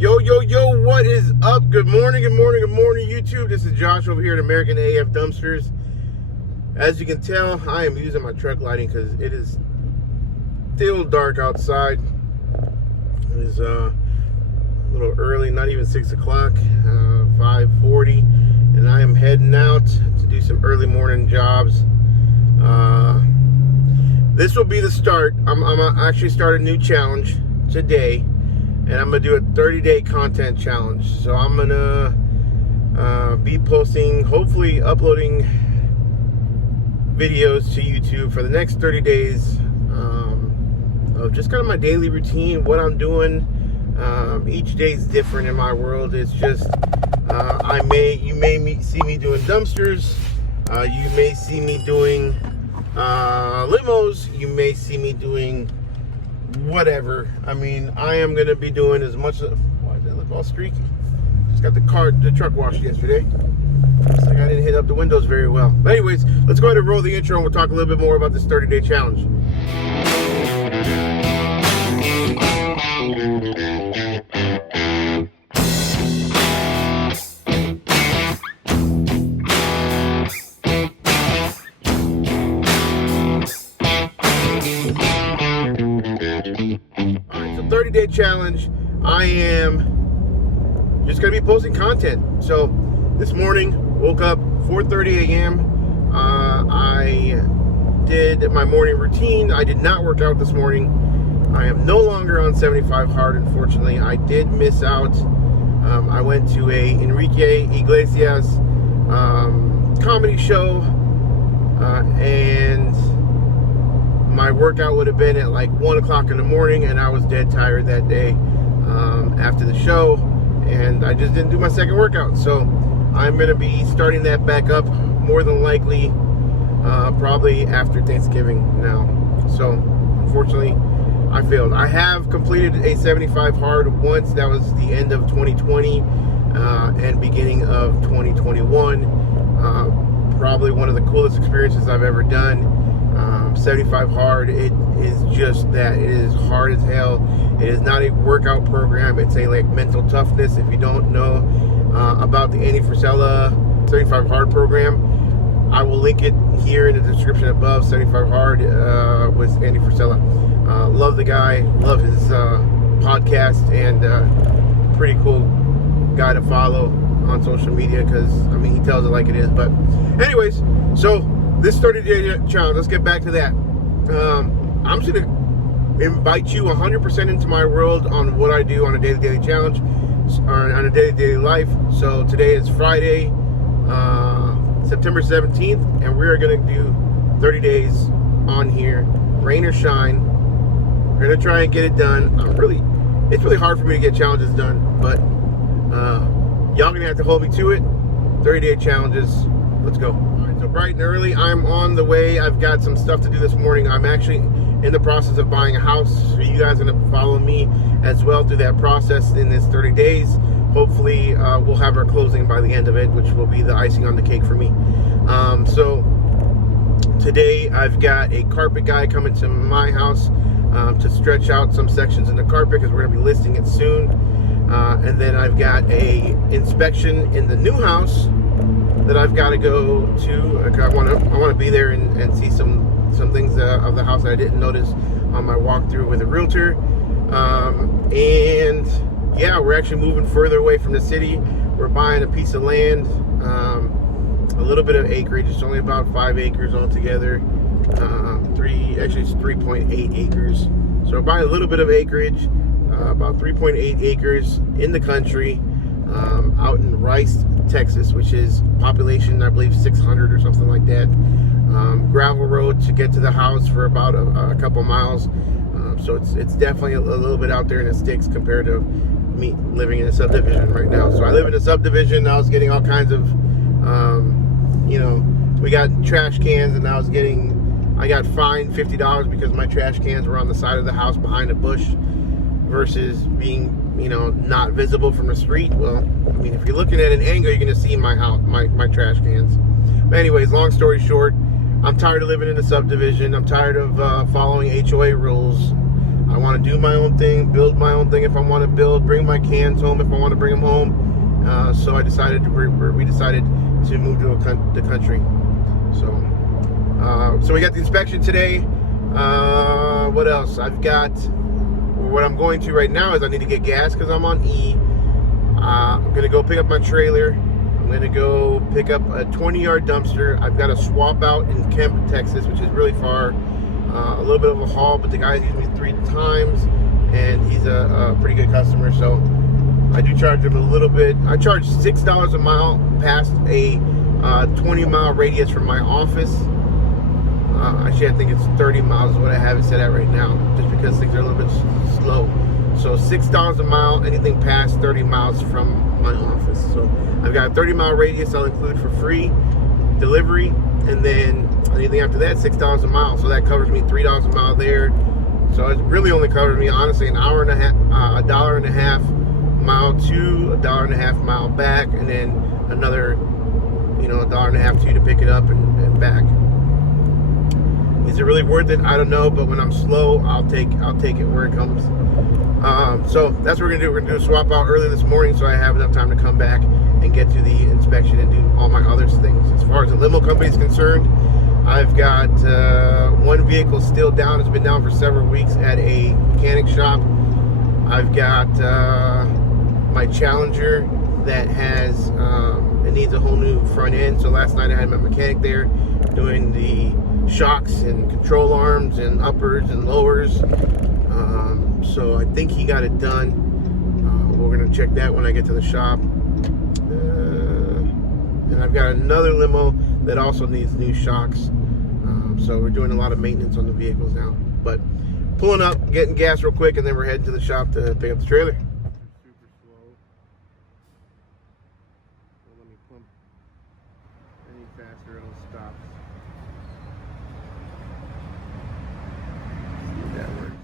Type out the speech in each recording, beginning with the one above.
Yo, what is up? Good morning, YouTube. This is Josh over here at American AF Dumpsters. As you can tell, I am using my truck lighting because it is still dark outside. It is a little early, not even 6 o'clock, 5:40, and I am heading out to do some early morning jobs. This will be the start. I'm actually start a new challenge today. And I'm going to do a 30-day content challenge. So I'm going to be posting, hopefully uploading videos to YouTube for the next 30 days of just kind of my daily routine, what I'm doing. Each day is different in my world. It's just, you may see me doing dumpsters. You may see me doing limos. You may see me doing whatever. I mean, I am going to be doing as much of... Why does that look all streaky? Just got the truck washed yesterday. Looks like I didn't hit up the windows very well. But anyways, let's go ahead and roll the intro and we'll talk a little bit more about this 30-day challenge. Alright, so 30-day challenge. I am just going to be posting content. So this morning, woke up 4:30 a.m. I did my morning routine. I did not work out this morning. I am no longer on 75 hard, unfortunately. I did miss out. I went to a Enrique Iglesias comedy show, and my workout would have been at like 1 o'clock in the morning, and I was dead tired that day after the show, and I just didn't do my second workout. So I'm going to be starting that back up more than likely probably after Thanksgiving now. So unfortunately, I failed. I have completed a 75 hard once. That was the end of 2020 and beginning of 2021. Probably one of the coolest experiences I've ever done. 75 hard, it is just that. It is hard as hell. It is not a workout program. It's a like mental toughness. If you don't know about the Andy Frisella 75 hard program, I will link it here in the description above. 75 hard with Andy Frisella. Love the guy, love his podcast, and pretty cool guy to follow on social media because, I mean, he tells it like it is. But anyways, so this 30-day challenge, let's get back to that. I'm just going to invite you 100% into my world on what I do on a daily challenge, or on a daily life. So today is Friday, September 17th, and we are going to do 30 days on here, rain or shine. We're going to try and get it done. It's really hard for me to get challenges done, but y'all going to have to hold me to it. 30-day challenges. Let's go. So bright and early, I'm on the way. I've got some stuff to do this morning. I'm actually in the process of buying a house. So you guys are going to follow me as well through that process in this 30 days. Hopefully, we'll have our closing by the end of it, which will be the icing on the cake for me. So today, I've got a carpet guy coming to my house to stretch out some sections in the carpet because we're going to be listing it soon. And then I've got a inspection in the new house that I've got to go to. I want to be there and see some things of the house that I didn't notice on my walkthrough with a realtor. And yeah, we're actually moving further away from the city. We're buying a piece of land, a little bit of acreage. It's only about 5 acres altogether. It's 3.8 acres. So we're buying a little bit of acreage, about 3.8 acres in the country, out in Rice, Texas, which is population, I believe, 600 or something like that. Gravel road to get to the house for about a couple miles. So it's definitely a little bit out there in the sticks compared to me living in a subdivision right now. So I live in a subdivision. I was getting all kinds of, we got trash cans, and I got fined $50 because my trash cans were on the side of the house behind a bush versus being, not visible from the street. Well, I mean, if you're looking at an angle, you're going to see my house, my trash cans. But anyways, long story short, I'm tired of living in a subdivision. I'm tired of following HOA rules. I want to do my own thing, build my own thing if I want to build, bring my cans home if I want to bring them home. So I decided we decided to move to the country. So we got the inspection today. What else? What I'm going to right now is I need to get gas because I'm on E. I'm going to go pick up my trailer. I'm going to go pick up a 20-yard dumpster. I've got to swap out in Kemp, Texas, which is really far. A little bit of a haul, but the guy's used me 3 times, and he's a pretty good customer, so I do charge him a little bit. I charge $6 a mile past a 20-mile radius from my office. Actually, I think it's 30 miles is what I have it set at right now, just because things are a little bit slow. So $6 a mile, anything past 30 miles from my office. So I've got a 30-mile radius I'll include for free delivery, and then anything after that, $6 a mile. So that covers me $3 a mile there. So it really only covers me, honestly, an hour and a half, $1.50 mile to $1.50 mile back, and then another, $1.50 to you to pick it up and back. Is it really worth it? I don't know, but when I'm slow, I'll take it where it comes. So that's what we're gonna do. We're gonna do a swap out early this morning, so I have enough time to come back and get to the inspection and do all my other things. As far as the limo company is concerned, I've got one vehicle still down. It's been down for several weeks at a mechanic shop. I've got my Challenger that has it needs a whole new front end. So last night I had my mechanic there doing the shocks and control arms and uppers and lowers. So I think he got it done. We're gonna check that when I get to the shop. And I've got another limo that also needs new shocks. So we're doing a lot of maintenance on the vehicles now. But pulling up, getting gas real quick, and then we're heading to the shop to pick up the trailer. Super slow. Don't let me pump any faster, it'll stop. See if that works.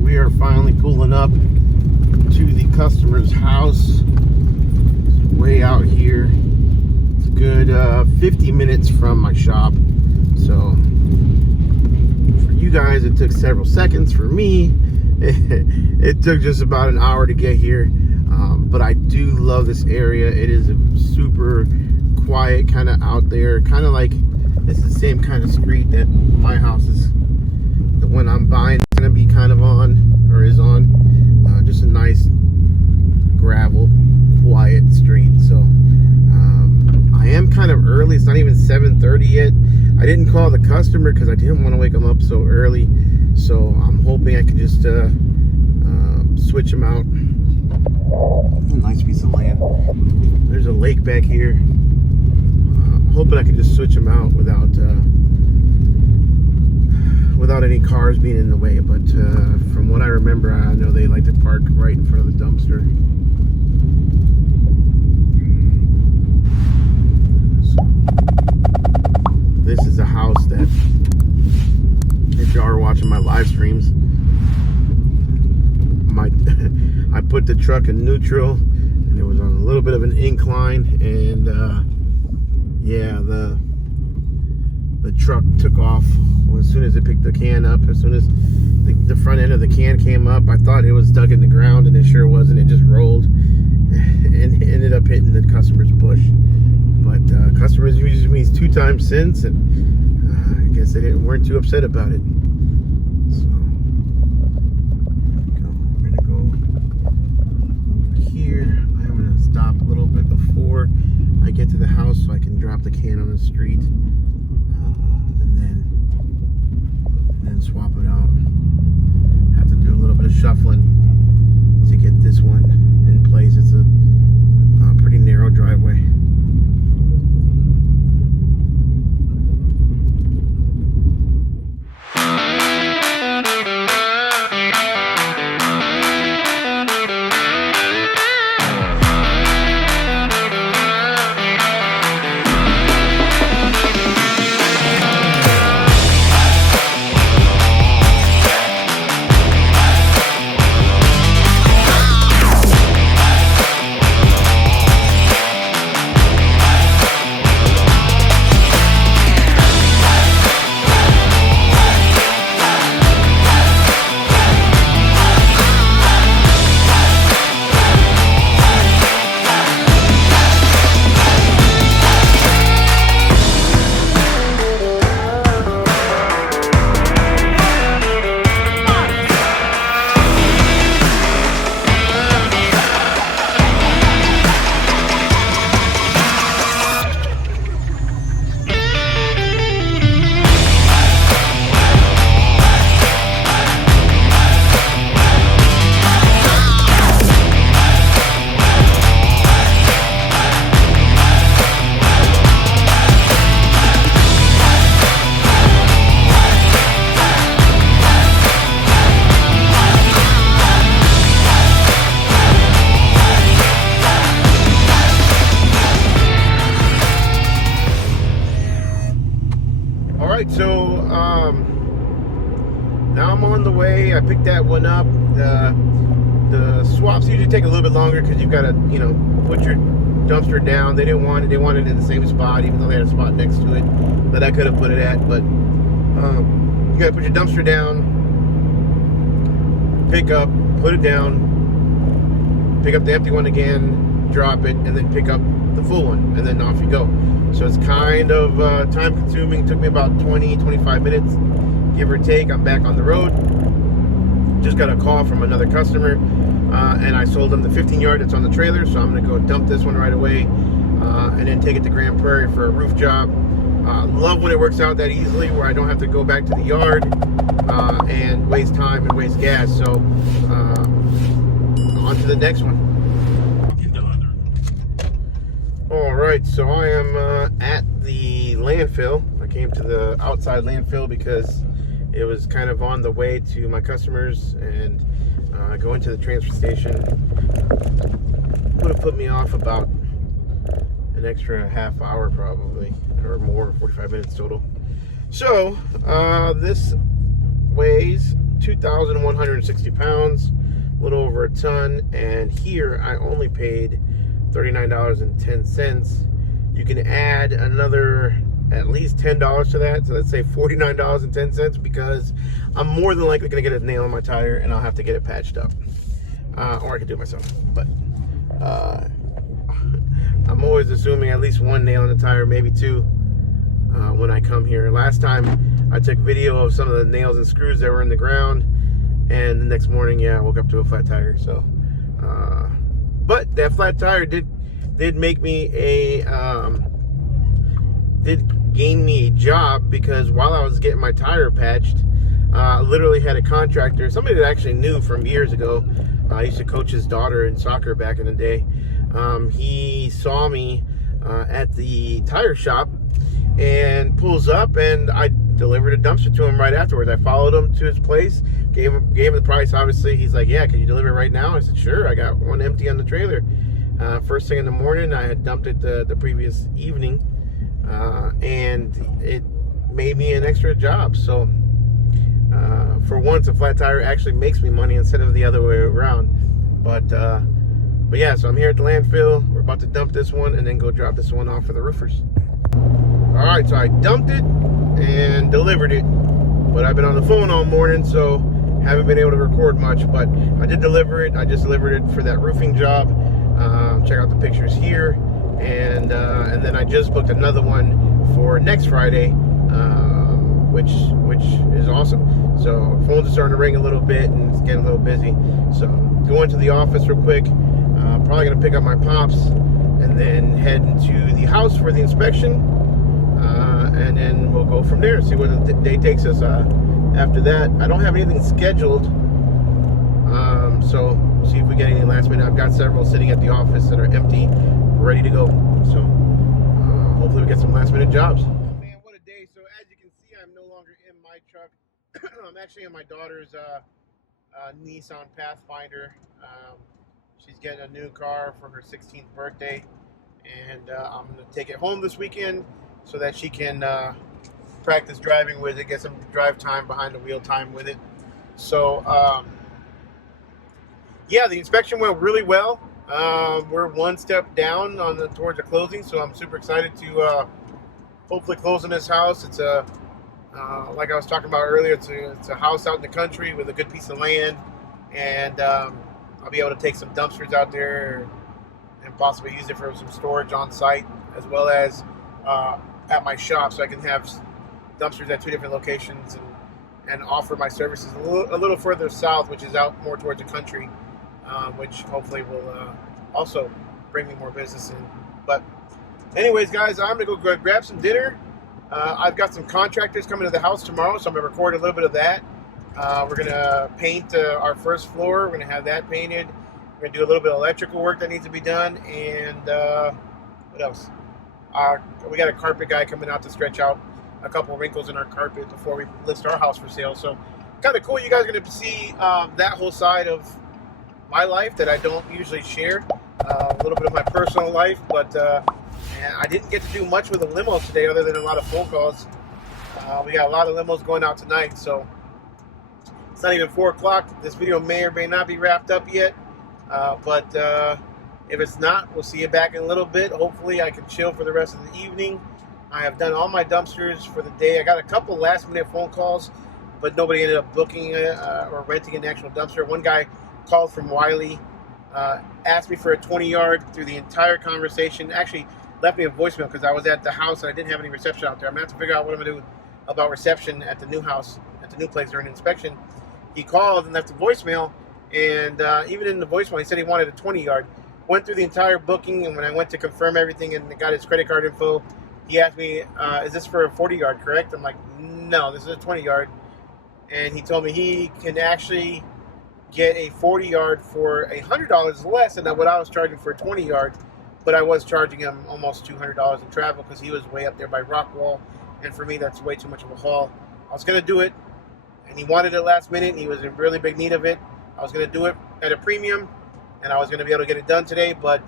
We are finally pulling up to the customer's house. It's way out here. It's a good 50 minutes from my shop. So for you guys, it took several seconds. For me, it took just about an hour to get here. But I do love this area. It is a super quiet, kind of out there, kind of like it's the same kind of street that my house is. The one I'm buying is gonna be kind of on, or is on. Just a nice gravel, quiet street. So I am kind of early. It's not even 7:30 yet. I didn't call the customer because I didn't want to wake them up so early. So I'm hoping I can just switch them out. Nice piece of land. There's a lake back here. Hoping I can just switch them out without any cars being in the way. But from what I remember, I know they like to park right in front of the dumpster. So, this is a house that, if y'all are watching my live streams, I put the truck in neutral and it was on a little bit of an incline, and yeah, the truck took off as soon as it picked the can up. As soon as the front end of the can came up, I thought it was dug in the ground, and it sure wasn't. It just rolled and ended up hitting the customer's bush. But customers used me 2 times since, and I guess they weren't too upset about it. So we're gonna go over here. I'm gonna stop a little bit before I get to the house so I can drop the can on the street, and then swap it out. Have to do a little bit of shuffling to get this one in place. It's a pretty narrow driveway. So now I'm on the way. I picked that one up. The swaps usually take a little bit longer because you've got to, put your dumpster down. They didn't want it. They wanted it in the same spot, even though they had a spot next to it that I could have put it at. But you got to put your dumpster down, pick up, put it down, pick up the empty one again, drop it, and then pick up the full one, and then off you go. So it's kind of time consuming. It took me about 20-25 minutes, give or take. I'm back on the road. Just got a call from another customer, and I sold them the 15-yard that's on the trailer, so I'm going to go dump this one right away, and then take it to Grand Prairie for a roof job. Love when it works out that easily, where I don't have to go back to the yard and waste time and waste gas. So on to the next one. Alright, so I am at the landfill. I came to the outside landfill because it was kind of on the way to my customers, and going to the transfer station would have put me off about an extra half hour probably, or more, 45 minutes total. So this weighs 2,160 pounds, a little over a ton, and here I only paid $39.10. You can add another at least $10 to that, so let's say $49.10, because I'm more than likely going to get a nail in my tire and I'll have to get it patched up, or I can do it myself. But I'm always assuming at least one nail in the tire, maybe 2, when I come here. Last time I took video of some of the nails and screws that were in the ground, and the next morning, I woke up to a flat tire. So but that flat tire did make me did gain me a job, because while I was getting my tire patched, I literally had a contractor, somebody that I actually knew from years ago. I used to coach his daughter in soccer back in the day. He saw me at the tire shop and pulls up, and I delivered a dumpster to him right afterwards. I followed him to his place, gave him the price. Obviously, he's like, "Yeah, can you deliver it right now?" I said, "Sure." I got one empty on the trailer. First thing in the morning, I had dumped it the previous evening, and it made me an extra job. So for once, a flat tire actually makes me money instead of the other way around. But But yeah, so I'm here at the landfill. We're about to dump this one and then go drop this one off for the roofers. All right, so I dumped it and delivered it, but I've been on the phone all morning, so haven't been able to record much. But I did deliver it. I just delivered it for that roofing job. Check out the pictures here, and then I just booked another one for next Friday, which is awesome. So phones are starting to ring a little bit, and it's getting a little busy. So going to the office real quick. Probably gonna pick up my pops, and then head into the house for the inspection. And then we'll go from there, see where the day takes us. After that, I don't have anything scheduled, so we'll see if we get any last minute. I've got several sitting at the office that are empty, ready to go. So hopefully we get some last minute jobs. Oh man, what a day. So as you can see, I'm no longer in my truck. I'm actually in my daughter's Nissan Pathfinder. She's getting a new car for her 16th birthday, and I'm going to take it home this weekend so that she can practice driving with it, get some drive time, behind the wheel time with it. So yeah, the inspection went really well. We're one step down towards the closing, so I'm super excited to hopefully close on this house. It's a like I was talking about earlier, it's a house out in the country with a good piece of land, and I'll be able to take some dumpsters out there and possibly use it for some storage on site, as well as at my shop, so I can have dumpsters at 2 different locations and offer my services a little further south, which is out more towards the country, which hopefully will also bring me more business in. But anyways, guys, I'm gonna go grab some dinner. I've got some contractors coming to the house tomorrow, so I'm gonna record a little bit of that. We're gonna paint our first floor. We're gonna have that painted. We're gonna do a little bit of electrical work that needs to be done, and what else? We got a carpet guy coming out to stretch out a couple wrinkles in our carpet before we list our house for sale. So kind of cool. You guys are gonna see that whole side of my life that I don't usually share. A little bit of my personal life, but I didn't get to do much with the limos today, other than a lot of phone calls. We got a lot of limos going out tonight, so it's not even 4 o'clock. This video may or may not be wrapped up yet, but if it's not, we'll see you back in a little bit. Hopefully I can chill for the rest of the evening. I have done all my dumpsters for the day. I got a couple last minute phone calls, but nobody ended up booking or renting an actual dumpster. One guy called from Wiley, asked me for a 20-yard through the entire conversation. Actually left me a voicemail because I was at the house and I didn't have any reception out there. I'm going to have to figure out what I'm going to do about reception at the new house, at the new place during inspection. He called and left a voicemail, and even in the voicemail, he said he wanted a 20-yard. Went through the entire booking, and when I went to confirm everything and got his credit card info, he asked me, is this for a 40-yard, correct? I'm like, no, this is a 20-yard. And he told me he can actually get a 40-yard for $100 less than what I was charging for a 20-yard, but I was charging him almost $200 in travel because he was way up there by Rockwall, and for me, that's way too much of a haul. I was going to do it, and he wanted it last minute, and he was in really big need of it. I was going to do it at a premium, and I was going to be able to get it done today, but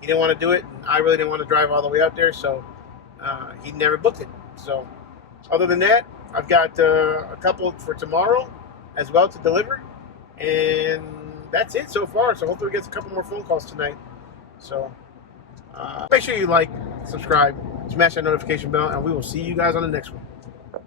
he didn't want to do it, and I really didn't want to drive all the way out there, so he never booked it. So other than that, I've got a couple for tomorrow as well to deliver, and that's it so far. So hopefully we get a couple more phone calls tonight. So make sure you like, subscribe, smash that notification bell, and we will see you guys on the next one.